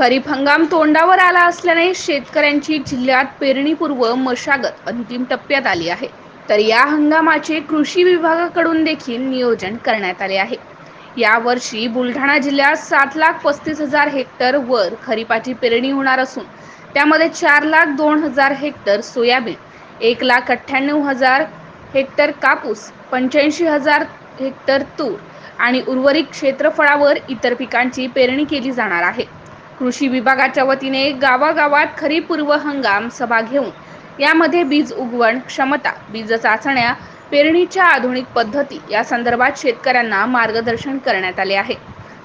खरीप हंगाम तोंडावर आला असल्याने शेतकऱ्यांची जिल्ह्यात पेरणीपूर्व मशागत अंतिम टप्प्यात आली आहे. तर या हंगामाचे कृषी विभागाकडून देखील नियोजन करण्यात आले आहे. यावर्षी बुलढाणा जिल्ह्यात सात लाख पस्तीस हजार हेक्टर वर खरीपाची पेरणी होणार असून त्यामध्ये चार लाख दोन हजार हेक्टर सोयाबीन एक लाख अठ्ठ्याण्णव हजार हेक्टर कापूस पंच्याऐंशी हजार हेक्टर तूर आणि उर्वरित क्षेत्रफळावर इतर पिकांची पेरणी केली जाणार आहे. कृषी विभागाच्या वतीने गावागावात खरीपूर्व हंगाम सभा घेऊन यामध्ये बीज उगवण क्षमता बीज चाचण्या पेरणीच्या आधुनिक पद्धती या संदर्भात शेतकऱ्यांना मार्गदर्शन करण्यात आले आहे.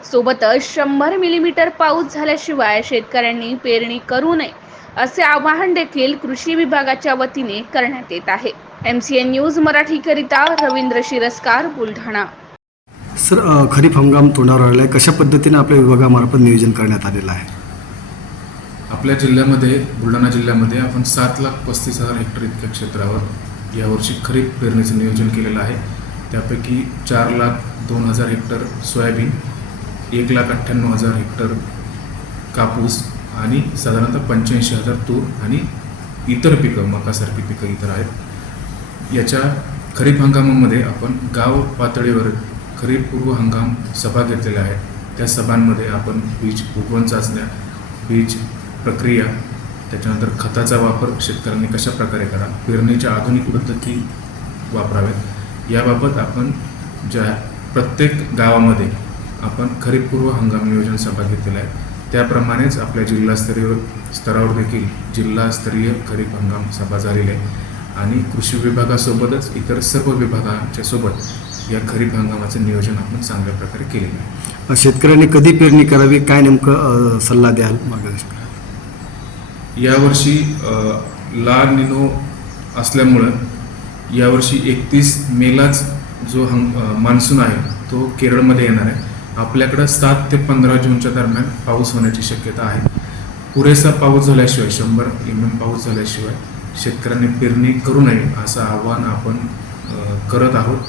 सोबतच शंभर मिलीमीटर पाऊस झाल्याशिवाय शेतकऱ्यांनी पेरणी करू नये असे आवाहन देखील कृषी विभागाच्या वतीने करण्यात येत आहे. एम सी एन न्यूज मराठीकरिता रवींद्र शिरस्कार बुलढाणा. सर खरीप हंगाम तोंडावर आलेला आहे. कशा पद्धतीने आपल्या विभागामार्फत नियोजन करण्यात आलेलं आहे? आपल्या जिल्ह्यामध्ये बुलढाणा जिल्ह्यामध्ये आपण सात लाख पस्तीस हजार हेक्टर इतक्या क्षेत्रावर यावर्षी खरीप पेरणीचं नियोजन केलेलं आहे. त्यापैकी चार लाख दोन हजार हेक्टर सोयाबीन एक लाख अठ्ठ्याण्णव हजार हेक्टर कापूस आणि साधारणतः पंच्याऐंशी हजार तूर आणि इतर पिकं मकासारखी पिकं इतर आहेत. याच्या खरीप हंगामामध्ये आपण गाव पातळीवर खरीप पूर्व हंगाम सभा घेतलेल्या आहेत. त्या सभांमध्ये आपण बीज उगवण चाचण्या बीज प्रक्रिया त्याच्यानंतर खताचा वापर शेतकऱ्यांनी कशा प्रकारे करा पेरणीच्या आधुनिक पद्धती वापराव्यात. याबाबत आपण ज्या प्रत्येक गावामध्ये आपण खरीपपूर्व हंगाम नियोजन सभा घेतलेल्या आहे त्याप्रमाणेच आपल्या जिल्हास्तरीय स्तरावर देखील जिल्हास्तरीय खरीप हंगाम सभा झालेली आहे आणि कृषी विभागासोबतच इतर सर्व विभागांच्या सोबत या खरीप हंगामाचं नियोजन आपण चांगल्या प्रकारे केलेलं आहे. शेतकऱ्यांनी कधी पेरणी करावी? काय नेमकं सल्ला द्याल मार्गदर्शन यावर्षी ला निनो असल्यामुळं यावर्षी एकतीस मेलाच जो हंग मान्सून आहे तो केरळमध्ये येणार आहे. आपल्याकडं सात ते पंधरा जूनच्या दरम्यान पाऊस होण्याची शक्यता आहे. पुरेसा पाऊस झाल्याशिवाय शंभर एम एम पाऊस झाल्याशिवाय शेतकऱ्यांनी पेरणी करू नये असं आव्हान आपण करत आहोत.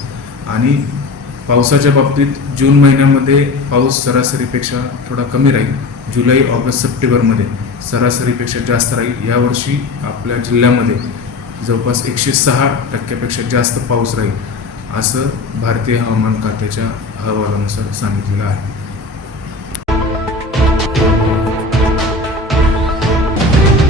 आणि पावसाच्या बाबतीत जून महिन्यामध्ये पाऊस सरासरीपेक्षा थोडा कमी राहील. जुलै ऑगस्ट सप्टेंबरमध्ये सरासरीपेक्षा जास्त राहील. यावर्षी आपल्या जिल्ह्यामध्ये जवळपास एकशे सहा टक्क्यापेक्षा जास्त पाऊस राहील असं भारतीय हवामान खात्याच्या अहवालानुसार सांगितलेलं आहे.